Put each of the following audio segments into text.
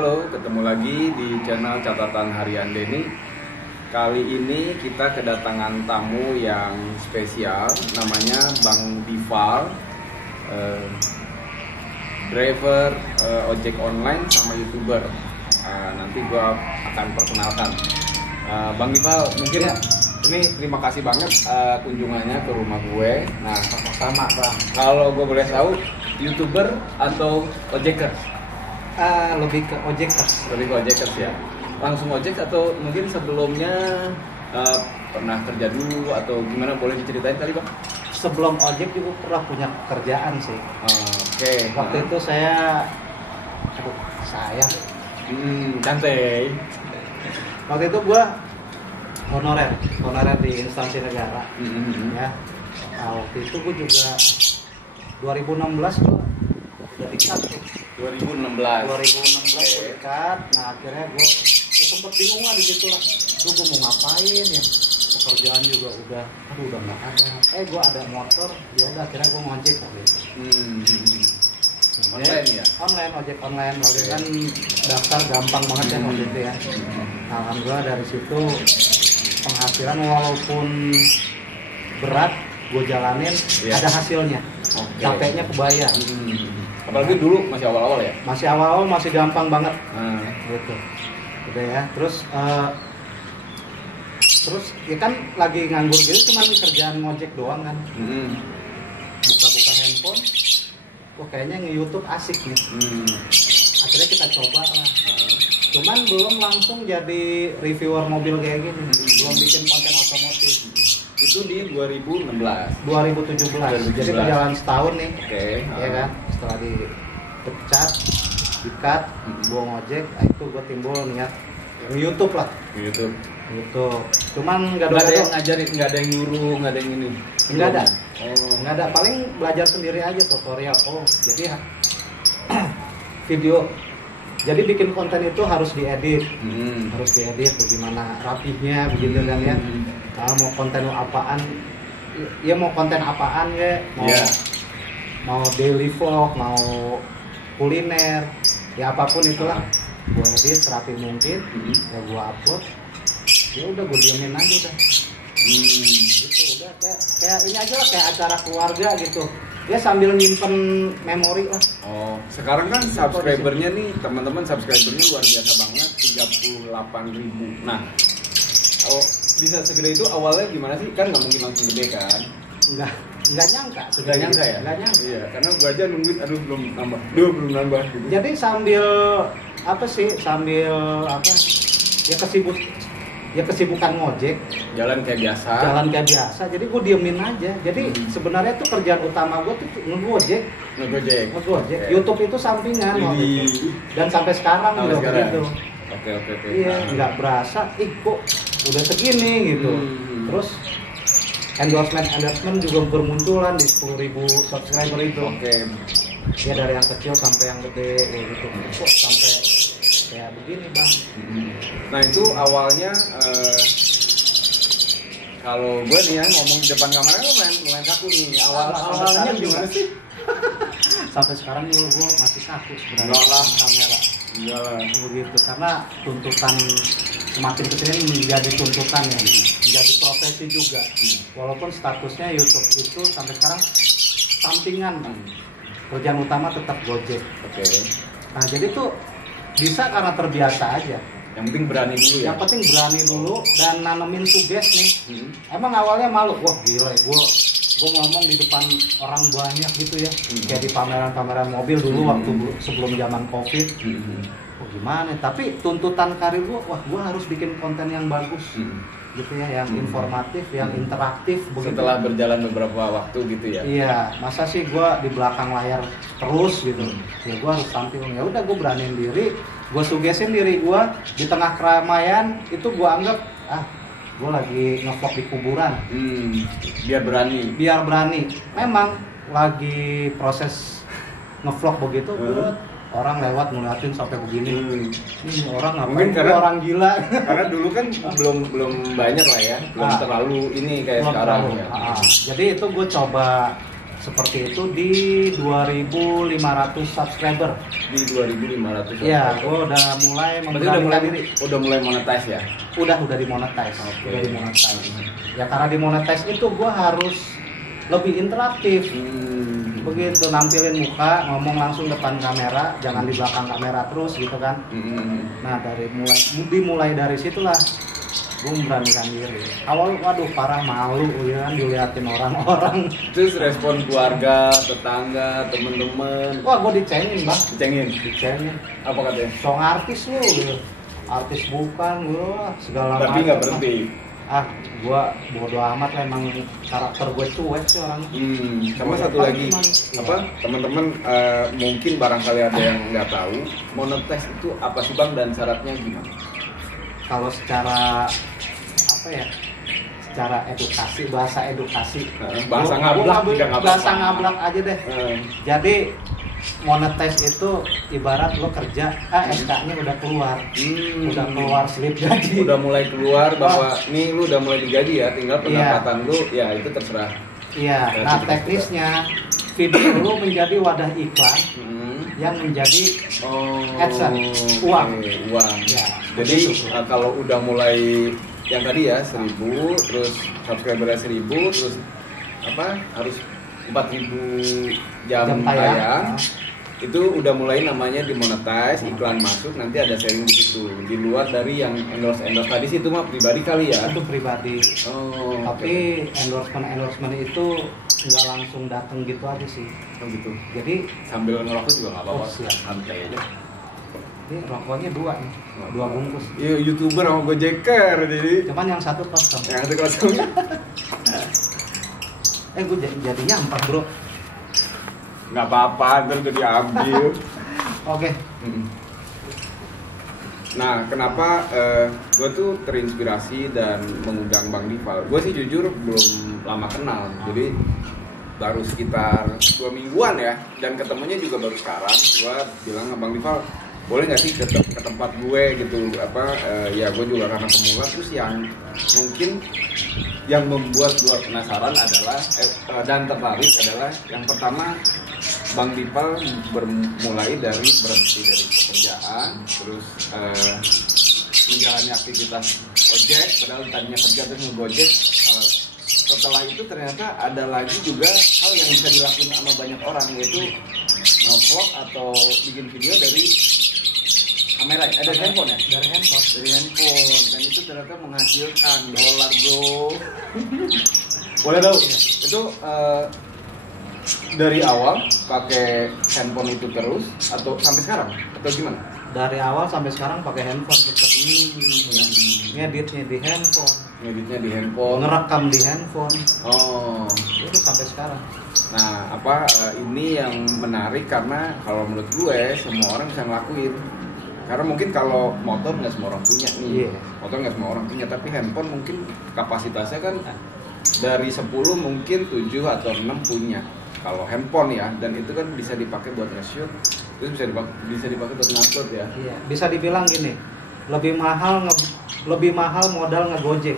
Halo, ketemu lagi di channel Catatan Harian Denny. Kali ini kita kedatangan tamu yang spesial, namanya Bang Dival, driver ojek online sama YouTuber. Nanti gua akan perkenalkan. Bang Dival, mungkin ini terima kasih banget kunjungannya ke rumah gue. Nah, sama-sama Bang. Kalau gue boleh tahu, YouTuber atau ojekers? Lebih ke ojekers. Lebih ke ojekers ya. Langsung ojek atau mungkin sebelumnya pernah kerja dulu atau gimana, boleh diceritain kali Bang? Sebelum ojek juga pernah punya kerjaan sih. Oke. Waktu itu saya santai. Waktu itu gua honorer di instansi negara. Ya. Nah, waktu itu gua juga 2016 gua udah dikat tuh. 2016 gua dikat. Nah, akhirnya gua sempet bingung lah di situ lah. Gua mau ngapain ya? Pekerjaan juga udah nggak ada. Gua ada motor, ya udah akhirnya gua ngojek gitu. Online ya? Ojek online. Waktu itu kan daftar gampang banget ya waktu itu ya. Nah, alhamdulillah dari situ penghasilan walaupun berat gue jalanin, ada hasilnya. Capeknya kebayar. Apalagi dulu masih awal-awal ya? Masih awal-awal masih gampang banget. Gitu. Udah ya. Terus ya kan lagi nganggur gitu, cuman kerjaan ngojek doang kan. Buka-buka handphone. Wah, kayaknya nge-YouTube asik nih. Akhirnya kita coba lah. Cuman belum langsung jadi reviewer mobil kayak gini. Belum bikin konten otomotif. Itu di 2016. 2017. Jadi berjalan setahun nih. Oke. Ya kan? Setelah dipecat, dikat, gua ngojek, itu gua timbul niat YouTube lah. YouTube. Cuman nggak ada yang ngajarin, nggak ada yang nyuruh, nggak ada yang ini. Nggak ada. Nggak ada. Paling belajar sendiri aja, tutorial. Jadi video. Jadi bikin konten itu harus diedit, bagaimana rapihnya, begitu kan ya. Kalau mau konten apaan, ya mau konten apaan ya, mau daily vlog, mau kuliner, ya apapun itulah, gue edit serapi mungkin, ya gue upload, ya udah gue diemin aja udah. Gitu udah kayak ini aja lah, kayak acara keluarga gitu. Ya sambil nyimpen memori lah. Sekarang kan subscribernya nih, teman-teman subscribernya luar biasa banget, 38.000. Nah, bisa segede itu awalnya gimana sih? Kan nggak mungkin langsung gede kan? Nggak nyangka. Nggak nyangka ya? Nggak nyangka. Iya, karena gua aja nungguin, belum nambah gitu. Jadi sambil kesibukan ngojek, jalan kayak biasa. Jadi gue diemin aja. Jadi sebenarnya tuh kerjaan utama gue tuh ngegojek. YouTube itu sampingan waktu itu. Dan sampai sekarang juga begitu. Oke. Iya, nggak berasa. Kok udah segini gitu. Terus endorsement juga bermunculan di 10.000 subscriber itu. Ya dari yang kecil sampai yang gede gitu. Kok sampai kayak begini Bang. Nah itu awalnya kalau gue nih ya ngomong di depan kamera lumayan kaku nih. Awalnya gimana sih? Sampai sekarang juga gue masih kaku sebenarnya kamera. Begitu, karena tuntutan semakin kesini menjadi tuntutan ya, menjadi profesi juga. Walaupun statusnya YouTube itu sampai sekarang sampingan, kerjaan utama tetap Gojek. Nah jadi tuh bisa karena terbiasa aja. Yang penting berani dulu ya. Yang penting berani dulu dan nanemin tugas nih. Emang awalnya malu, wah gila, gue ngomong di depan orang banyak gitu ya. Kayak di pameran mobil dulu waktu sebelum zaman COVID. Gimana? Tapi tuntutan karir gue, wah gue harus bikin konten yang bagus. Gitu ya, yang informatif, yang interaktif begitu. Setelah berjalan beberapa waktu gitu ya. Iya, masa sih gue di belakang layar terus gitu. Ya gue harus tampil. Ya udah gue beraniin diri, gue sugesin diri gue di tengah keramaian itu gue anggap gue lagi ngevlog di kuburan. Biar berani. Memang lagi proses ngevlog begitu, orang lewat ngeliatin sampai begini. Ini orang ngapain? Mungkin karena orang gila. Karena dulu kan belum banyak lah ya, belum terlalu ini kayak sekarang ya. Jadi itu gue coba seperti itu di 2.500 subscriber. Di 2.500. Ya, gue udah mulai memberanikan diri. Udah mulai monetize ya? Udah dimonetize. Okay. Udah dimonetize. Ya karena dimonetize itu gue harus lebih interaktif. Begitu, nampilin muka, ngomong langsung depan kamera, jangan di belakang kamera terus gitu kan. Nah, dimulai dari situlah gue memberanikan diri. Awal waduh parah, malu ya kan diliatin orang-orang. Terus respon keluarga, tetangga, temen-temen. Wah, gue dicengin, Bang. Dicengin. Apa katanya? Song artis lu gitu. Artis bukan, gua segala macam. Tapi nggak berhenti. Gua bodo amat lah, emang karakter gue cuek sih orang. Sama satu lagi, teman-teman mungkin barangkali ada yang nggak tahu, monetize itu apa sih Bang dan syaratnya gimana? Kalau secara secara edukasi, bahasa ngablak aja deh. Jadi monetize itu ibarat lo kerja, SK-nya udah keluar, udah keluar slip gaji, udah mulai keluar bahwa nih lu udah mulai digaji ya, tinggal pendapatan lu ya itu terserah. Iya. Nah teknisnya video lu menjadi wadah iklan yang menjadi AdSense, uang. Ya. Jadi kalau udah mulai yang tadi ya 1.000, terus subscribernya 1.000, terus harus 4.000 jam tayang, itu udah mulai namanya dimonetize, iklan masuk, nanti ada sharing di situ. Di luar dari yang endorse tadi sih, itu mah pribadi kali ya. Itu pribadi. Tapi endorsement itu nggak langsung datang gitu aja sih. Gitu. Jadi sambil ngerokok juga nggak apa-apa. Santai aja. Ini rokoknya 2 nih, 2 bungkus. Iya, YouTuber sama Gojeker jadi. Cuman yang satu kosong. Yang satu kosong. Gue jadi nyampah bro. Nggak apa-apa, ntar udah diambil. Oke. Nah, kenapa gue tuh terinspirasi dan mengundang Bang Dival? Gue sih jujur belum lama kenal, jadi baru sekitar 2 mingguan ya, dan ketemunya juga baru sekarang. Gue bilang ke Bang Dival, boleh nggak sih ke tempat gue gitu? Ya gue juga karena pemula, terus yang mungkin yang membuat gue penasaran adalah dan tertarik adalah yang pertama, Bang Dival bermulai dari berhenti dari pekerjaan, terus menjalani aktivitas ojek, padahal tadinya kerja terus ngegojek. Setelah itu ternyata ada lagi juga hal yang bisa dilakukan sama banyak orang, yaitu nge-vlog atau bikin video dari kamera, dari handphone ya? Dari handphone, dan itu ternyata menghasilkan dolar bro. Boleh tahu? Itu dari awal pakai handphone itu terus atau sampai sekarang atau gimana? Dari awal sampai sekarang pakai handphone tetap. Ngeditnya di handphone, ngerekam di handphone. Itu sampai sekarang. Nah, ini yang menarik karena kalau menurut gue semua orang bisa ngelakuin. Karena mungkin kalau motor nggak semua orang punya nih. Motor nggak semua orang punya, tapi handphone mungkin kapasitasnya kan dari 10 mungkin 7 atau 6 punya. Kalau handphone ya, dan itu kan bisa dipakai buat nge-shoot, terus bisa dipakai buat ngupload ya. Iya, bisa dibilang gini, lebih mahal modal ngegojek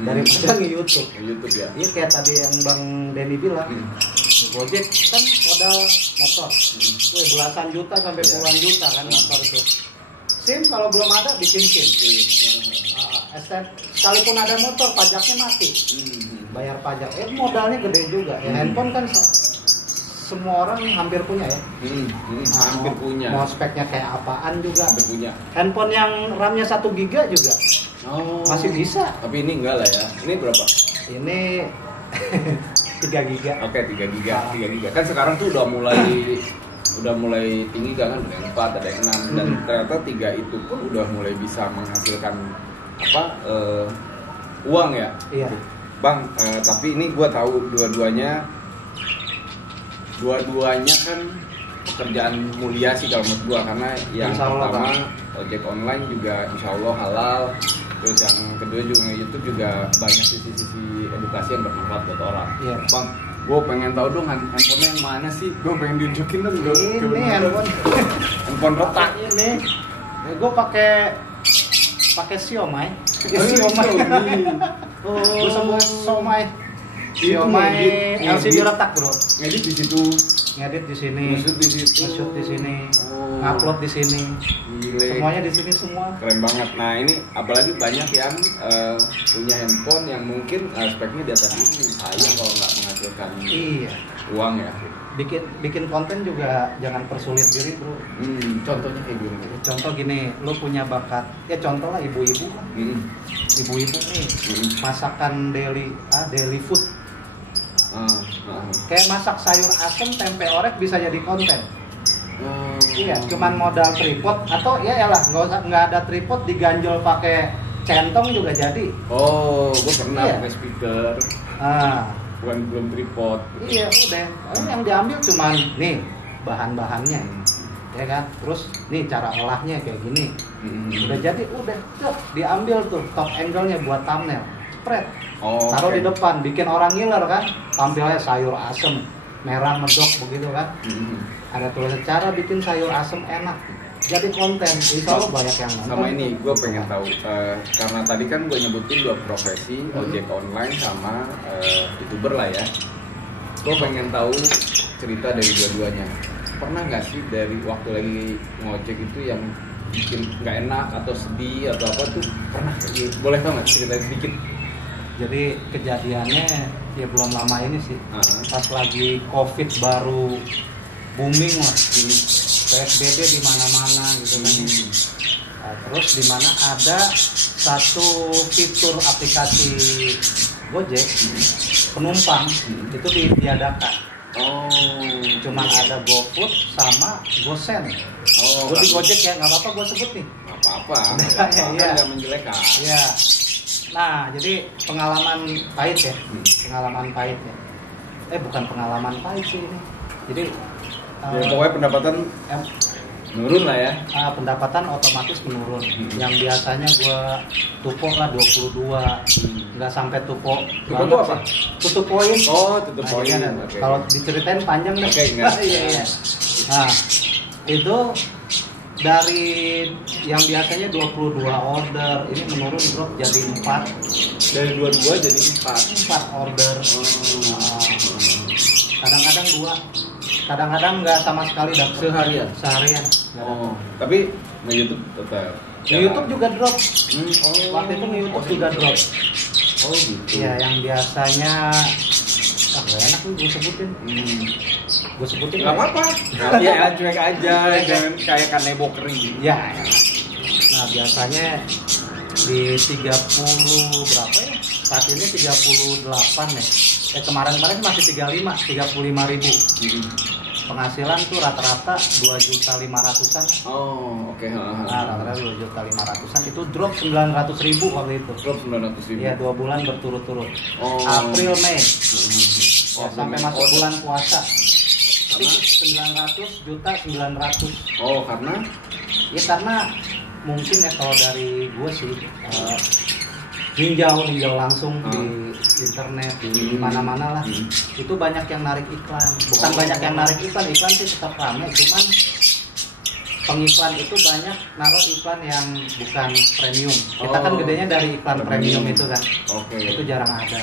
daripada nge-YouTube. YouTube ya. Iya kayak tadi yang Bang Denny bilang, ngegojek kan modal motor, belasan juta sampai puluhan juta kan motor itu. SIM kalau belum ada bikin SIM. Sekalipun ada motor, pajaknya mati. Bayar pajak, modalnya gede juga. Handphone kan semua orang hampir punya ya. Hampir punya. Mau speknya kayak apaan juga. Hampir punya. Handphone yang RAM-nya 1 GB juga. Masih bisa. Tapi ini enggak lah ya. Ini berapa? Ini 3 GB. Oke, 3 GB. 3 GB. Kan sekarang tuh udah mulai tinggi kan, ada yang 4, ada yang 6, dan ternyata 3 itu pun udah mulai bisa menghasilkan uang ya. Iya. Bang, tapi ini gue tahu dua-duanya kan pekerjaan mulia sih kalau menurut gue, karena yang pertama ojek online juga insya Allah halal, terus yang kedua juga YouTube juga banyak sisi-sisi edukasi yang bermanfaat buat orang. Iya. Bang, gue pengen tahu dong handphone yang mana sih? Gue pengen diunjukin dong. Ini handphone retak ini. Gue pakai Xiaomi. Gue Gue semua Xiaomi. Siomay LCD retak bro. Ngedit di situ, Ngedit di sini, nge-shoot di situ, nge-shoot di sini, Oh. ngupload di sini. Gile. Semuanya di sini semua. Keren banget. Nah ini apalagi banyak yang punya handphone yang mungkin speknya di atas ini. Sayang kalau nggak menghasilkan Iya. uang ya. Bikin konten juga jangan persulit diri bro. Contohnya kayak gini. Contoh gini, lu punya bakat, ya contoh lah ibu-ibu kan. Ibu-ibu nih masakan daily food. Kayak masak sayur asem, tempe orek bisa jadi konten. Iya, cuman modal tripod atau ya elah nggak ada tripod diganjel pakai centong juga jadi. Oh, gue pernah Iya. pakai speaker, belum tripod. Iya udah, yang diambil cuman nih bahan-bahannya, ya kan. Terus nih cara olahnya kayak gini. Udah jadi, cok diambil tuh top angle-nya buat thumbnail, spread, taruh di depan, bikin orang ngiler kan. Tampilnya sayur asem, merah medok begitu kan. Ada tulisan cara bikin sayur asem enak. Jadi konten, insya Allah banyak yang nonton. Sama ini, gue pengen tahu karena tadi kan gue nyebutin 2 profesi, ojek online sama YouTuber lah ya. Gue pengen tahu cerita dari dua-duanya. Pernah nggak sih dari waktu lagi ngojek itu yang bikin nggak enak atau sedih atau apa tuh pernah? Boleh tau nggak cerita sedikit? Jadi kejadiannya ya belum lama ini sih, pas lagi COVID baru booming lah, PSBB di mana-mana gitu kan. Nah, terus di mana ada satu fitur aplikasi Gojek penumpang itu ditiadakan. Cuman ada GoFood sama GoSend. Gue di Gojek ya, nggak apa-apa gue sebut nih. Nggak apa-apa. Iya. Nggak menjelekan. Iya. Nah, jadi pengalaman pahit ya, pengalaman pahit ya. Bukan pengalaman pahit sih ini. Jadi ya, pokoknya pendapatan menurun lah ya. Pendapatan otomatis menurun. Yang biasanya gue tupok lah 22, nggak sampai tupok. Tupok itu apa? Tutup poin. Tutup poin. Iya, Okay. Kalau diceritain panjang deh. Iya. Nah, itu dari yang biasanya 22 order ini menurun drop jadi 4. Dari 22 jadi 4 order. Kadang-kadang 2. Kadang-kadang nggak sama sekali dapet seharian. Tapi nge-YouTube tetap. Di-YouTube juga drop. Waktu itu nge-YouTube juga drop. Gitu. Iya, yang biasanya gak enak nih gue sebutin. Gue sebutin nggak apa-apa. Ya cuek aja, jangan kayak kanebo kering. Ya. Nah biasanya di 30 berapa ya? Saat ini 38 ya. Kemarin masih 35 ribu. Penghasilan tuh rata-rata 2.500.000-an. Oke. Nah, rata-rata 2.500.000-an itu drop 900.000 waktu itu. Drop 900.000. Iya, 2 bulan berturut-turut. April, Mei. Ya, sampai masuk bulan puasa. Jadi 900.900.000. Karena? Ya karena mungkin ya kalau dari gue sih ninjau langsung di internet di mana-mana lah. Itu banyak yang narik iklan. Bukan banyak yang narik iklan sih tetap ramai, cuman pengiklan itu banyak naruh iklan yang bukan premium. Kita kan gedenya dari iklan premium itu kan. Itu jarang ada.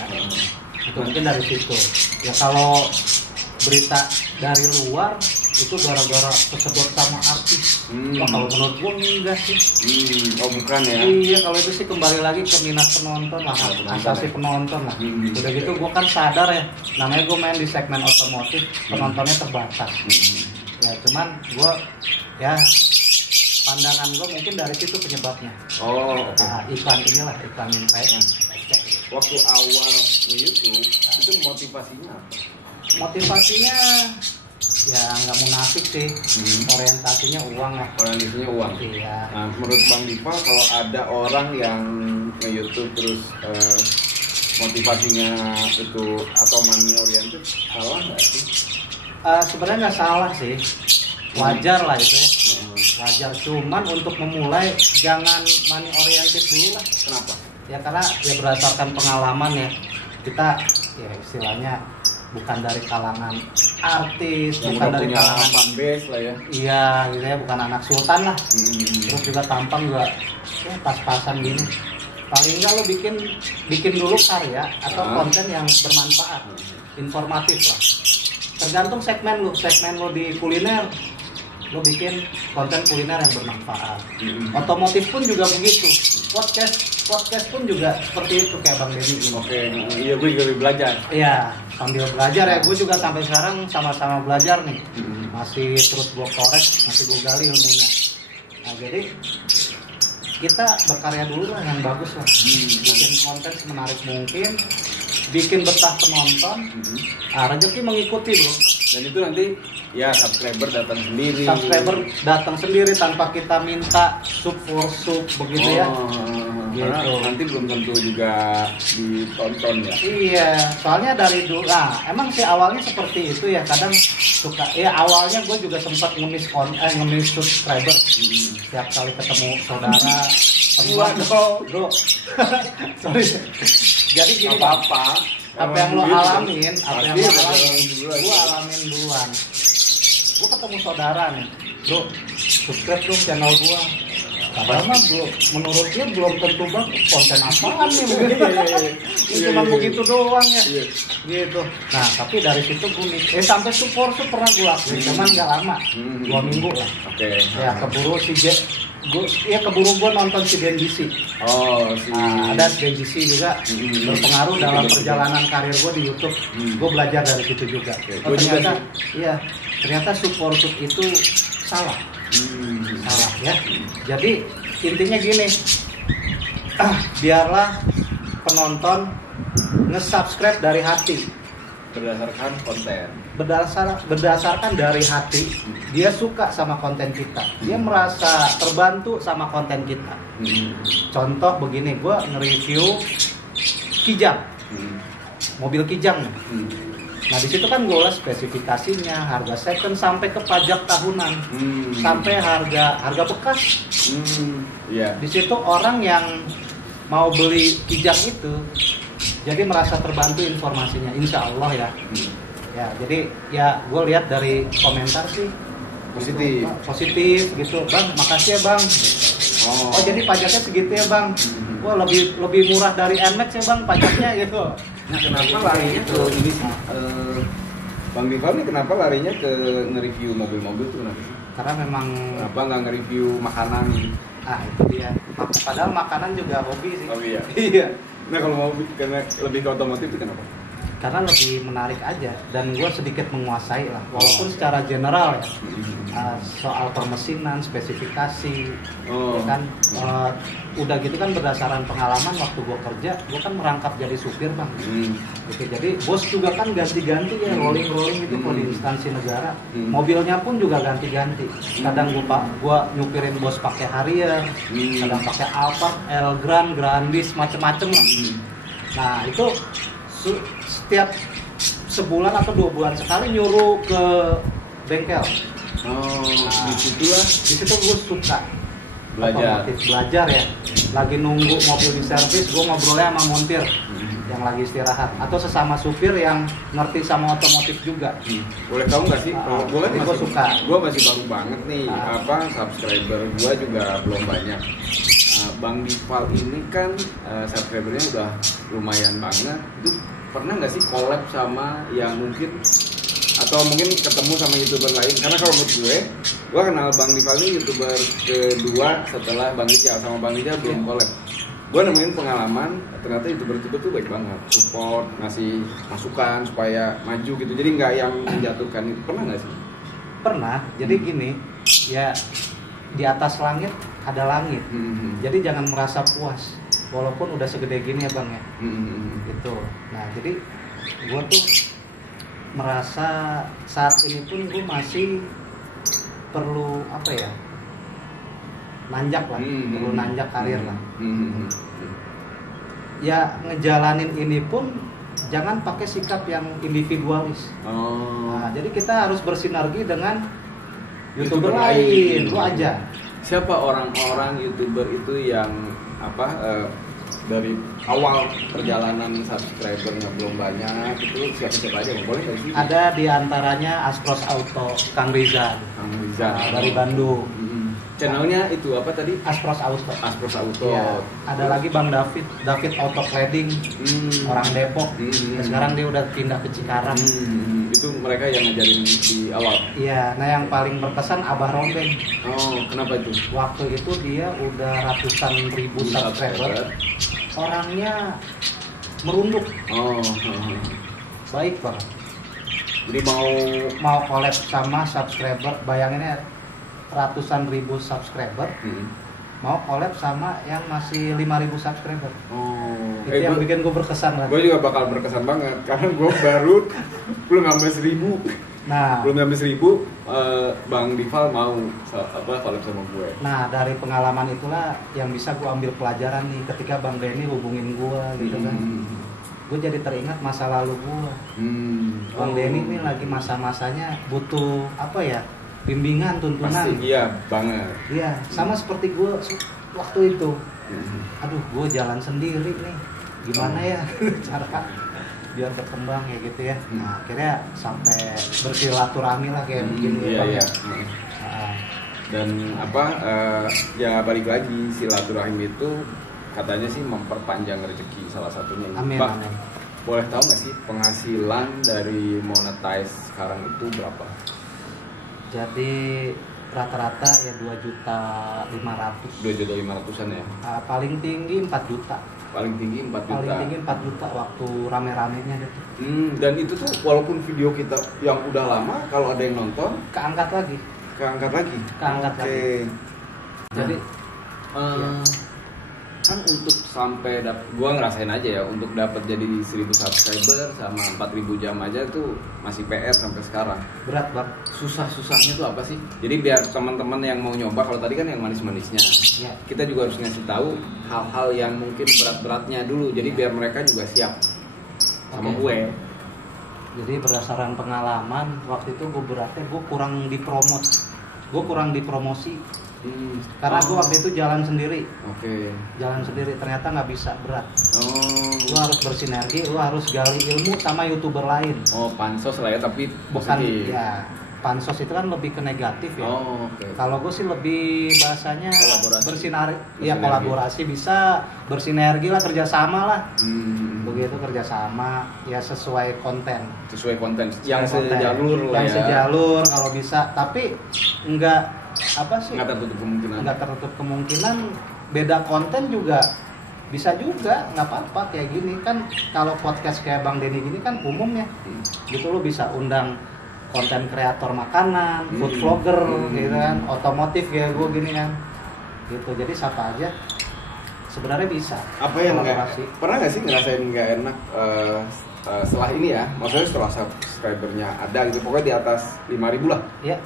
Itu mungkin dari situ. Ya kalau berita dari luar itu gara-gara kesedot sama artis. Kalau menurut gue enggak sih. Bukan ya. Iya, kalau itu sih kembali lagi ke minat penonton lah, asasi penonton lah. Udah gitu gue kan sadar ya, namanya gue main di segmen otomotif, penontonnya terbatas. Ya cuman gue ya pandangan gue mungkin dari situ penyebabnya. Iklan inilah, iklan yang kayak waktu awal nge-YouTube itu motivasinya apa? Motivasinya ya nggak munafik sih, orientasinya uang lah. Orientasinya uang. Iya. Nah, menurut Bang Dipa kalau ada orang yang nge-YouTube terus motivasinya itu atau money oriented, salah nggak sih? Sebenarnya nggak salah sih, wajar lah itu ya. Wajar, cuman untuk memulai jangan money oriented dulu lah. Kenapa? Ya karena ya berdasarkan pengalaman ya, kita ya istilahnya bukan dari kalangan artis, yang bukan dari kalangan fanbase lah ya. Iya, gitu ya, bukan anak sultan lah. Terus juga tampang juga ya pas-pasan gini. Paling nggak lo bikin dulu karya atau konten yang bermanfaat, informatif lah. Tergantung segmen lo di kuliner, lo bikin konten kuliner yang bermanfaat. Otomotif pun juga begitu. Podcast pun juga seperti itu kayak Bang Denny ini. Oke, iya gue juga belajar. Iya, sambil belajar ya. Gue juga sampai sekarang sama-sama belajar nih. Masih terus gue korek, masih gue gali ilmunya. Nah jadi kita berkarya dulu lah yang bagus lah. Bikin konten semenarik mungkin, bikin betah penonton. Rezeki mengikuti bro. Dan itu nanti ya subscriber datang sendiri tanpa kita minta sub for sub begitu ya. Karena gitu. nanti belum tentu juga ditonton ya. Iya, soalnya dari dulu, emang sih awalnya seperti itu ya. Kadang suka, ya awalnya gue juga sempat ngemis subscriber. Setiap kali ketemu saudara, teman, bro. Sorry. Jadi gini, apa yang lo alamin, gue alamin duluan. Gue ketemu saudara nih, bro, subscribe dong channel gue. Padahal mah menurut dia belum tentu bang konten apaan nih cuma begitu doang ya gitu. Nah tapi dari situ gue sampai support pernah gue lakuin, cuman nggak lama, 2 minggu lah. Ya keburu keburu gue nonton si Denjisi. Ada Denjisi juga berpengaruh dalam perjalanan karir gue di YouTube. Gue belajar dari situ juga. Ternyata support itu salah ya. Jadi intinya gini, biarlah penonton nge-subscribe dari hati, berdasarkan konten, berdasarkan dari hati. Dia suka sama konten kita, dia merasa terbantu sama konten kita. Contoh begini, gue nge-review Kijang, mobil Kijang. Nah di situ kan gue ulas spesifikasinya, harga second sampai ke pajak tahunan, sampai harga bekas. Di situ orang yang mau beli Kijang itu jadi merasa terbantu informasinya, insya Allah ya. Ya jadi ya gue lihat dari komentar sih positif gitu, bang makasih ya bang. Oh jadi pajaknya segitu ya bang. Wah lebih murah dari NMAX ya bang pajaknya gitu. Nah kenapa larinya ke ini sih? Bang Dival nih kenapa larinya ke nge-review mobil-mobil tuh kenapa sih? Karena memang kenapa nggak nge-review makanan? Itu dia. Padahal makanan juga hobi sih. Hobi ya? Iya. Nah kalau mau karena lebih ke otomotif itu kenapa? Karena lebih menarik aja dan gue sedikit menguasai lah, walaupun secara general ya. Soal permesinan, spesifikasi, ya kan, udah gitu kan berdasarkan pengalaman waktu gue kerja, gue kan merangkap jadi supir bang. Oke, jadi bos juga kan ganti-ganti ya, rolling gitu kalau di instansi negara. Mobilnya pun juga ganti-ganti. Kadang gue nyupirin bos pakai Harrier, kadang pakai Alphard, Elgrand, Grandis, macem-macem lah. Nah itu setiap sebulan atau 2 bulan sekali nyuruh ke bengkel. Di situ gue suka belajar ya. Lagi nunggu mobil di servis, gue ngobrolnya sama montir yang lagi istirahat atau sesama supir yang ngerti sama otomotif juga. Boleh tahu nggak sih? Gue kan gue masih baru banget nih, subscriber gue juga belum banyak. Bang Dival ini kan subscribernya udah lumayan banget. Itu pernah nggak sih collab sama yang mungkin atau mungkin ketemu sama YouTuber lain? Karena kalau menurut gue kenal Bang Dival ini YouTuber kedua setelah Bang Ijal. Sama Bang Ijal belum collab. Gue nemuin pengalaman ternyata YouTuber tuh baik banget, support, ngasih masukan supaya maju gitu. Jadi nggak yang menjatuhkan. Pernah nggak sih? Pernah. Jadi gini, ya di atas langit ada langit. Jadi jangan merasa puas walaupun udah segede gini ya bang ya. Gitu. Nah jadi gue tuh merasa saat ini pun gue masih perlu nanjak lah, perlu nanjak karir lah. Ya ngejalanin ini pun jangan pakai sikap yang individualis. Nah, jadi kita harus bersinergi dengan YouTuber lain. Lu aja. Siapa orang-orang YouTuber itu yang dari awal perjalanan subscribernya belum banyak itu siapa aja boleh nggak sih? Ada di antaranya Aspros Auto, Kang Rizal dari Bandung. Channelnya itu apa tadi? Aspros Auto. Aspros Auto. Ya, ada lagi Bang David Auto Cladding, orang Depok. Sekarang dia udah pindah ke Cikarang. Itu mereka yang ngajarin di awal. Iya, nah yang paling berkesan Abah Rombeng. Oh, kenapa itu? Waktu itu dia udah ratusan ribu subscriber. Orangnya merunduk. Oh. Baik banget. Jadi mau collab sama subscriber, bayanginnya ratusan ribu subscriber. Mau collab sama yang masih 5.000 subscriber. Oh. Itu yang bikin gue berkesan lah. Gue juga bakal berkesan banget karena gue baru belum nambah 1.000. Nah, belum nambah 1.000, Bang Dival mau collab sama gue. Nah, dari pengalaman itulah yang bisa gue ambil pelajaran nih ketika Bang Denny hubungin gue gitu kan. Gue jadi teringat masa lalu gue. Bang Denny ini lagi masa-masanya butuh apa ya? Bimbingan, tuntunan. Pasti, iya banget. Iya, sama seperti gue waktu itu. Aduh, gue jalan sendiri nih. Gimana ya cara biar berkembang ya gitu ya. Nah, akhirnya sampai bersilaturahmi lah kayak begini. Iya. Dan ya balik lagi silaturahmi itu katanya sih memperpanjang rezeki salah satunya. Amin, amin. Boleh tahu nggak sih penghasilan dari monetize sekarang itu berapa? Jadi rata-rata ya 2.500.000. 2.500.000-an ya. Paling tinggi 4 juta. Paling tinggi 4 juta. Paling tinggi 4 juta waktu rame-ramenya gitu. Dan itu tuh walaupun video kita yang udah lama kalau ada yang nonton keangkat lagi. Lagi. Jadi kan untuk sampai gua ngerasain aja ya untuk dapat jadi 1.000 subscriber sama 4.000 jam aja tuh masih PR sampai sekarang. Berat banget. Susahnya tuh apa sih? Jadi biar teman-teman yang mau nyoba, kalau tadi kan yang manis-manisnya, ya. Kita juga harus ngasih tahu hal-hal yang mungkin berat-beratnya dulu. Jadi biar mereka juga siap sama gue. Jadi berdasarkan pengalaman waktu itu gue beratnya gue kurang dipromosi. Karena gue waktu itu jalan sendiri. Jalan sendiri ternyata nggak bisa, berat. Gue harus bersinergi, gue harus gali ilmu sama YouTuber lain. Pansos lah ya, tapi bukan ya. Pansos itu kan lebih ke negatif ya. Kalau gue sih lebih bahasanya kolaborasi bisa bersinergi lah, kerjasama lah. Begitu kerjasama ya sesuai konten. Yang sejalur lah ya. Yang sejalur kalau bisa, tapi enggak nggak tertutup kemungkinan beda konten juga bisa juga, nggak apa-apa kayak gini kan. Kalau podcast kayak Bang Denny gini kan umum ya, gitu lo bisa undang konten kreator makanan, food vlogger gitu kan, otomotif ya gue gini kan, gitu. Jadi siapa aja sebenarnya bisa. Apa yang pernah nggak sih ngerasain nggak enak setelah ini ya, maksudnya setelah subscribernya ada gitu, pokoknya di atas 5.000 lah. Iya.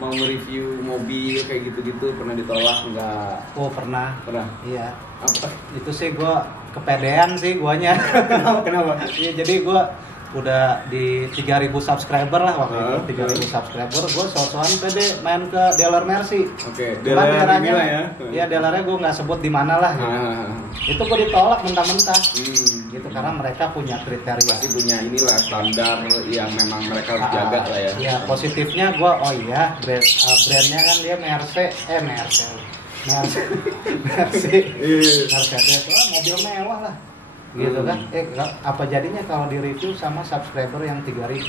Mau nge-review mobil kayak gitu-gitu pernah ditolak nggak? Pernah. Iya. Apa? Itu sih gue kepedean sih guanya. Kenapa? Iya, jadi gue udah di 3.000 subscriber lah waktu itu. 3.000 subscriber, gue sosokan pede main ke dealer Mercy. Dealernya ya. Iya, dealernya gue nggak sebut di mana lah. Itu gue ditolak mentah-mentah. Gitu karena mereka punya kriteria. Pasti punya inilah standar yang memang mereka harus jaga lah ya. Iya, positifnya gue brandnya kan dia Mercedes, mobil mewah lah. Gitu kan. Apa jadinya kalau di review sama subscriber yang 3.000?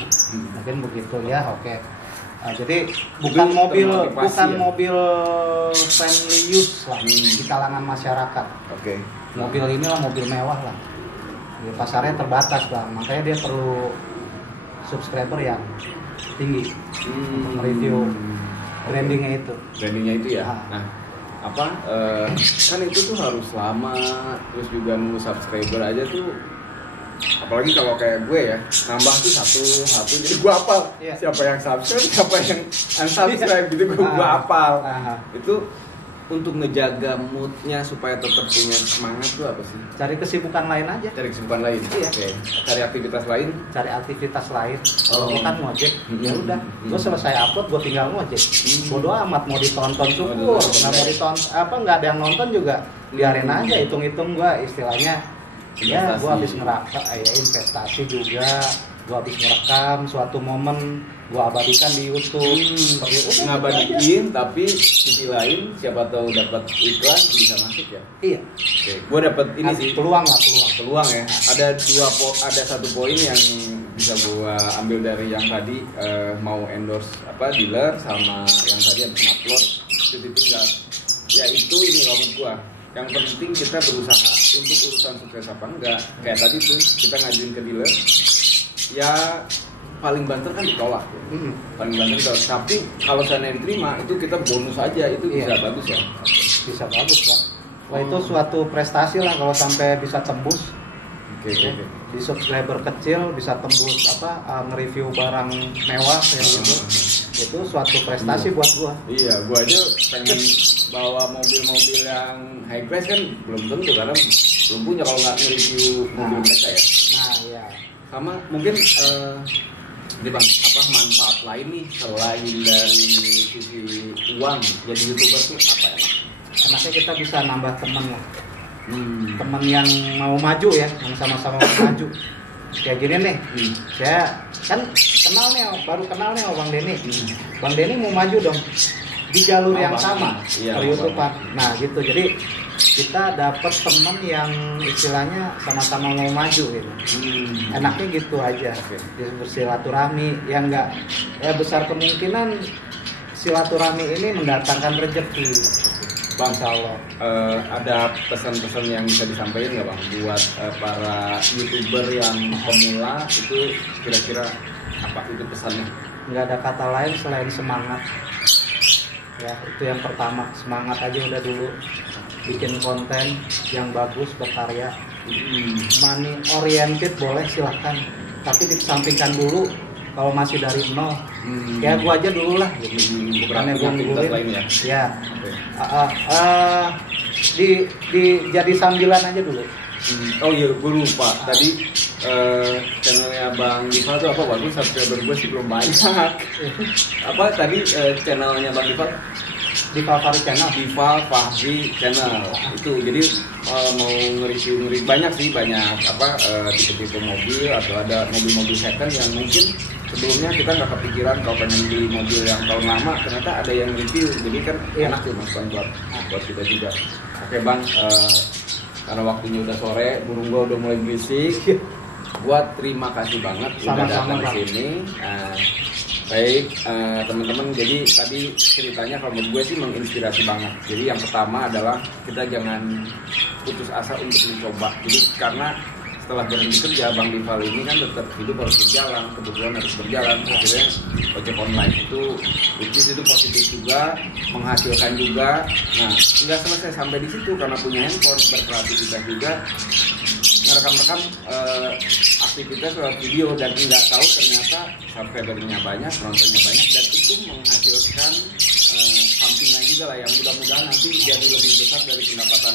Mungkin begitu ya. Oke. Jadi bukan mobil friendly use lah di kalangan masyarakat. Mobil inilah mobil mewah lah. Pasarnya terbatas bang, makanya dia perlu subscriber yang tinggi untuk review brandingnya itu ya. Nah kan itu tuh harus lama, terus juga nunggu subscriber aja tuh, apalagi kalau kayak gue ya nambah tuh satu jadi gue hafal siapa yang subscribe siapa yang unsubscribe gitu, gue hafal. Itu untuk ngejaga moodnya supaya tetap punya semangat tuh apa sih? Cari kesibukan lain aja. Iya. Cari aktivitas lain. Gue kan ngojek, ya udah. Gue selesai upload, gue tinggal ngojek. Bodo amat mau ditonton syukur, mau ditonton nggak ada yang nonton juga, biarin aja. Hitung-hitung gue istilahnya. Ya, gue habis neraka, investasi juga. gua habis merekam suatu momen, gua abadikan di YouTube. Ngabadiin, tapi sisi lain siapa tahu dapat iklan bisa masuk ya. Iya. Oke, gua dapat ini sih peluang ya. Ada satu poin yang bisa gua ambil dari yang tadi, mau endorse dealer sama yang tadi habis ngupload itu tinggal. Ya itu ini menurut gua. Yang penting kita berusaha untuk urusan sukses apa enggak. Kayak tadi tuh kita ngajuin ke dealer, ya paling banter kan ditolak. Paling banter ditolak. Tapi kalau saya terima itu kita bonus aja, itu bisa bagus ya. Bisa bagus kan. Wah itu suatu prestasi lah kalau sampai bisa tembus. Oke. Di subscriber kecil bisa tembus nge-review barang mewah kayak gitu. Itu suatu prestasi buat gua. Iya, gua aja pengen bawa mobil-mobil yang high class kan belum tentu karena belum punya kalau nggak nge-review mobil mereka ya. Nah, iya. Sama mungkin ini Bang, manfaat lain nih selain dari sisi uang jadi YouTuber tuh apa ya, Bang? Enaknya kita bisa nambah teman lah. Teman yang mau maju ya, yang sama-sama mau maju. Kayak gini nih, saya kan baru kenal nih sama Bang Denny. Bang Denny mau maju dong di jalur yang sama, per-YouTuber. Nah gitu, jadi kita dapat teman yang istilahnya sama-sama mau maju gitu. Enaknya gitu aja, bersilaturahmi yang enggak besar kemungkinan silaturahmi ini mendatangkan rezeki. Bang, Allah, ada pesan-pesan yang bisa disampaikan nggak Bang buat para YouTuber yang pemula itu kira-kira apa itu pesannya? Nggak ada kata lain selain semangat. Ya itu yang pertama, semangat aja udah dulu. Bikin konten yang bagus, berkarya. Money oriented boleh silahkan, tapi dikesampingkan dulu. Kalau masih dari nol, kayak gua aja dulu lah gitu. Karena gua lain ya. Ya. Jadi sambilan aja dulu. Oh iya, gue lupa. Tadi channelnya Bang Diva tuh apa? Bagus, subscriber gue sih belum banyak. Apa tadi channelnya Bang Diva? Diva Fahri Channel. Diva Fahri Channel. Itu jadi mau nge-review banyak tipe-tipe mobil atau ada mobil-mobil second yang mungkin sebelumnya kita nggak kepikiran kalau pengen beli mobil yang tahun lama, ternyata ada yang review, jadi kan enak tuh masukan buat kita juga. Oke Bang, karena waktunya udah sore, burung gua udah mulai berisik. Gua terima kasih banget udah datang di sini. Baik teman-teman, jadi tadi ceritanya kalau menurut gue sih menginspirasi banget. Jadi yang pertama adalah kita jangan putus asa untuk mencoba. Jadi karena setelah berhenti kerja, Bang Dival ini kan tetap hidup harus berjalan, kebetulan harus berjalan. Akhirnya ojek online itu positif juga, menghasilkan juga. Nah, nggak selesai sampai di situ karena punya handphone, berkreativitas juga, ngerekam-rekam aktivitas lewat video dan nggak tahu ternyata subscribernya banyak, penontonnya banyak, dan itu menghasilkan sampingan juga lah yang mudah-mudahan nanti jadi lebih besar dari pendapatan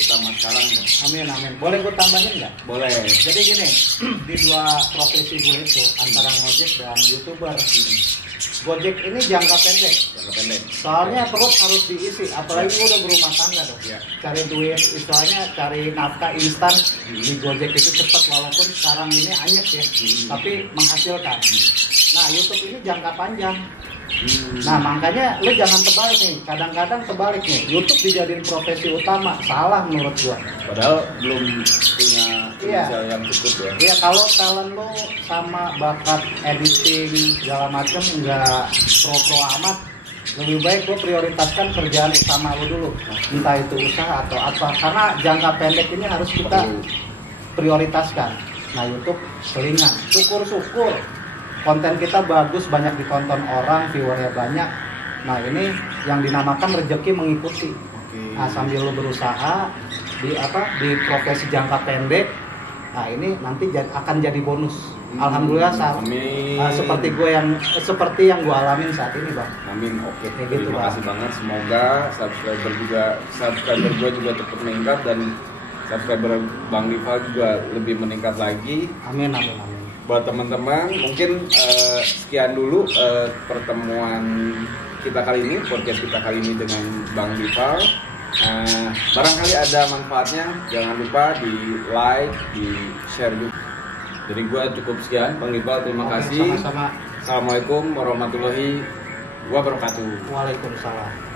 utama sekarang ya. Amin. Boleh gue tambahin nggak? Boleh. Jadi gini, di dua profesi gue itu antara ngojek dan YouTuber, Gojek ini jangka pendek. Soalnya perut harus diisi, apalagi gue udah berumah tangga dong. Cari duit, istilahnya cari nafkah instan di Gojek itu cepat, walaupun sekarang ini anyep ya, tapi menghasilkan. Nah YouTube ini jangka panjang. Nah makanya lu jangan terbalik nih. Kadang-kadang terbalik nih, YouTube dijadiin profesi utama, salah menurut gua. Padahal belum punya finansial yang cukup ya. Iya, kalau talent lu sama bakat editing segala macam nggak pro amat, lebih baik lu prioritaskan kerjaan utama lu dulu. Entah itu usaha atau apa, karena jangka pendek ini harus kita prioritaskan. Nah YouTube selingan, syukur-syukur konten kita bagus, banyak ditonton orang, viewernya banyak. Nah ini yang dinamakan rezeki mengikuti. Nah sambil lu berusaha di profesi jangka pendek, nah ini nanti akan jadi bonus. Alhamdulillah seperti yang gue alamin saat ini Bang. Amin. Oke. Terima kasih banget. Semoga subscriber gue juga tetap meningkat dan subscriber Bang Diva juga lebih meningkat lagi. Amin. Buat teman-teman, mungkin sekian dulu pertemuan kita kali ini, podcast kita kali ini dengan Bang Diva. Barangkali ada manfaatnya, jangan lupa di like, di share juga. Jadi gue cukup sekian, Bang Iqbal, terima Oke, kasih. Sama-sama. Assalamualaikum warahmatullahi wabarakatuh. Waalaikumsalam.